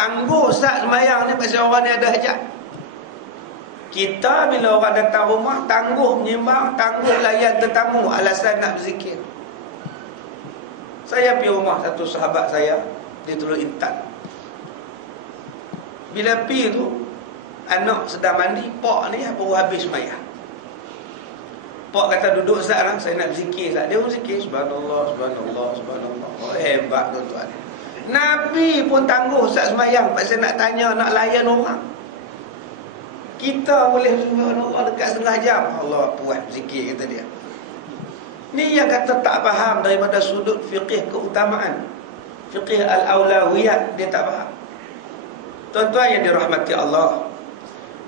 tangguh Ustaz sembahyang ni pasal orang ni ada hajat. Kita bila orang datang rumah, tangguh menyembang, tangguh layan tetamu alasan nak berzikir. Saya pergi rumah satu sahabat saya di Teluk Intan. Bila pergi tu, anak sedang mandi, pak ni baru habis sembahyang. Pak kata duduk Ustaz lah, saya nak berzikir Ustaz. Dia pun berzikir, subhanallah, subhanallah, subhanallah. Oh, hebat tuan-tuan. Nabi pun tangguh Ustaz sembahyang pasal nak tanya, nak layan orang. Kita boleh subhanallah dekat setengah jam. Allah puas berzikir kata dia. Ni yang kata tak faham daripada sudut fiqih keutamaan, fiqih al-aulawiyat, dia tak faham. Tuan-tuan yang dirahmati Allah,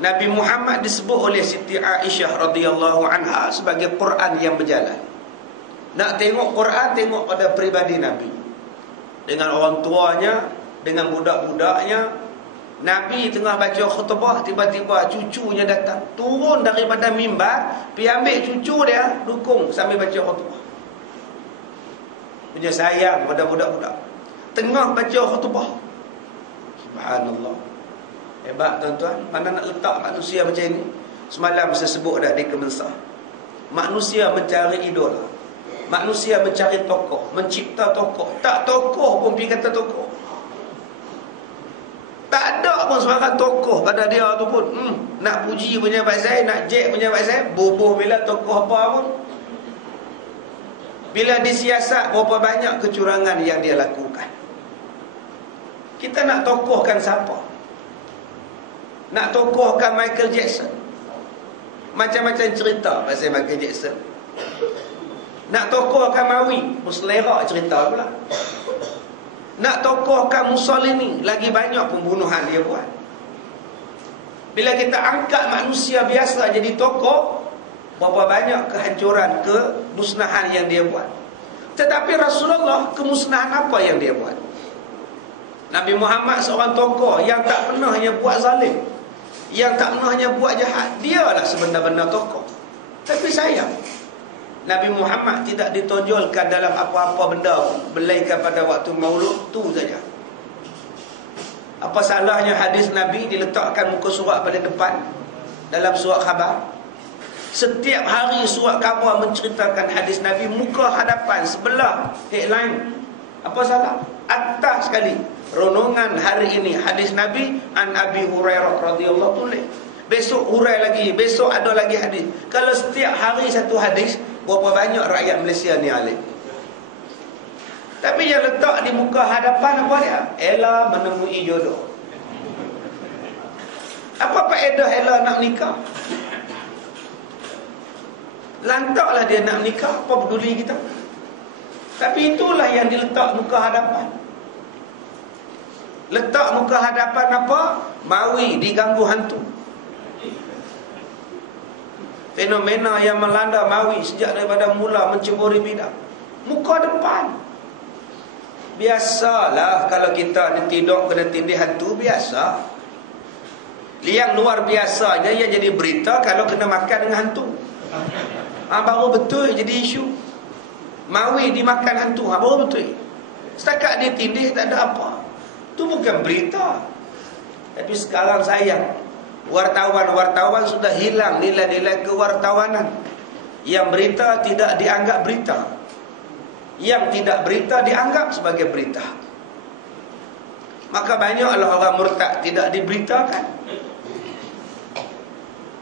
Nabi Muhammad disebut oleh Siti Aisyah radhiyallahu anha sebagai Quran yang berjalan. Nak tengok Quran, tengok pada peribadi Nabi. Dengan orang tuanya, dengan budak-budaknya. Nabi tengah baca khutbah, tiba-tiba cucunya datang, turun daripada mimbar, pergi ambil cucu dia, dukung sambil baca khutbah. Punya sayang pada budak-budak. Tengah baca khutbah. Subhanallah. Hebat tuan-tuan. Mana nak letak manusia macam ni? Semalam saya sebut dah di Kemensa. Manusia mencari idola, manusia mencari tokoh, mencipta tokoh. Tak tokoh pun pergi kata tokoh. Tak ada pun sebarang tokoh pada dia tu pun. Nak puji punya Pak Zain, nak jek punya Pak Zain, boboh bila tokoh apa pun. Bila disiasat, berapa banyak kecurangan yang dia lakukan. Kita nak tokohkan siapa? Nak tokohkan Michael Jackson. Macam-macam cerita pasal Michael Jackson. Nak tokohkan Mawi, berselera cerita pula. Nak tokohkan Mussolini, lagi banyak pembunuhan dia buat. Bila kita angkat manusia biasa jadi tokoh, berapa banyak kehancuran, kemusnahan yang dia buat. Tetapi Rasulullah, kemusnahan apa yang dia buat? Nabi Muhammad seorang tokoh yang tak pernah hanya buat zalim, yang tak pernah hanya buat jahat. Dialah sebenar-benar tokoh. Tapi sayang, Nabi Muhammad tidak ditonjolkan dalam apa-apa benda melainkan pada waktu maulud tu saja. Apa salahnya hadis Nabi diletakkan muka surat pada depan dalam surat khabar? Setiap hari surat khabar menceritakan hadis Nabi, muka hadapan sebelah headline. Apa salah? Atas sekali, renungan hari ini hadis Nabi an Abi Hurairah radhiyallahu anhu. Besok hurai lagi, besok ada lagi hadis. Kalau setiap hari satu hadis, berapa banyak rakyat Malaysia ni alim. Tapi yang letak di muka hadapan apa dia? Ella menemui jodoh. Apa faedah Ella nak nikah? Lantaklah dia nak nikah, apa peduli kita? Tapi itulah yang diletak muka hadapan. Letak muka hadapan apa? Mawi diganggu hantu. Fenomena yang melanda Mawi sejak daripada mula menceburi bidah. Muka depan. Biasalah kalau kita tidur kena tindih hantu, biasa. Yang luar biasanya yang jadi berita kalau kena makan dengan hantu. Baru betul jadi isu. Mawi dimakan hantu, baru betul. Setakat dia tindih tak ada apa. Itu bukan berita. Tapi sekarang sayang, wartawan-wartawan sudah hilang nilai-nilai kewartawanan. Yang berita tidak dianggap berita, yang tidak berita dianggap sebagai berita. Maka banyaklah orang murtad tidak diberitakan.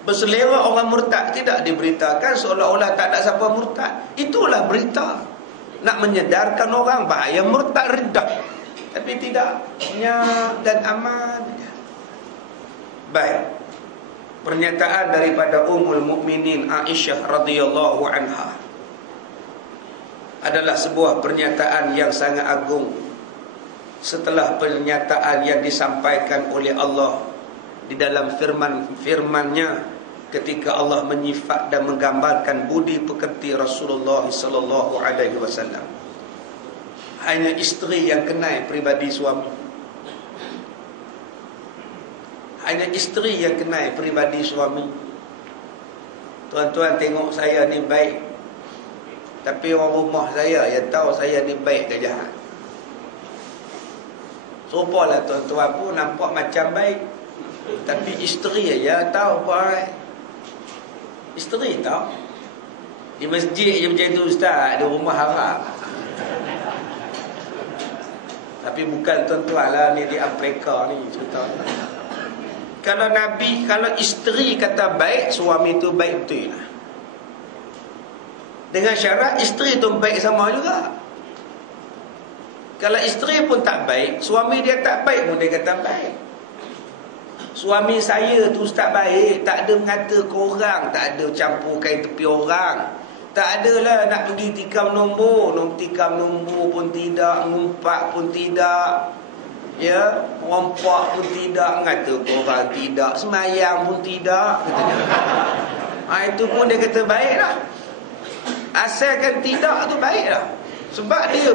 Berselera orang murtad tidak diberitakan, seolah-olah tak ada siapa murtad. Itulah berita. Nak menyedarkan orang bahaya murtad reddah. Tapi tidak, nyak dan aman. Baik. Pernyataan daripada Ummul Mukminin Aisyah radhiyallahu anha adalah sebuah pernyataan yang sangat agung. Setelah pernyataan yang disampaikan oleh Allah di dalam firman-Nya ketika Allah menyifat dan menggambarkan budi pekerti Rasulullah sallallahu alaihi wasallam. Hanya isteri yang kenal pribadi suami. Hanya isteri yang kenal pribadi suami. Tuan-tuan tengok saya ni baik, tapi orang rumah saya yang tahu saya ni baik ke jahat. Serupalah tuan-tuan pun nampak macam baik, tapi isteri aja tahu apa. Isteri tahu. Di masjid je macam tu ustaz, di rumah haram. Tapi bukan tuan-tuan lah, ni di Afrika ni contoh. Kalau Nabi, kalau isteri kata baik, suami tu baik betul lah. Dengan syarat isteri tu baik sama juga. Kalau isteri pun tak baik, suami dia tak baik pun dia kata baik. Suami saya tu ustaz baik, tak ada mengata ke orang, tak ada campur kain tepi orang, tak adalah nak pergi tikam nombor, tikam nombor pun tidak, ngumpat pun tidak, ya, rompak pun tidak, mengata ke orang tidak, semayang pun tidak, katanya. Itu pun dia kata baik lah. Asalkan tidak tu baik lah. Sebab dia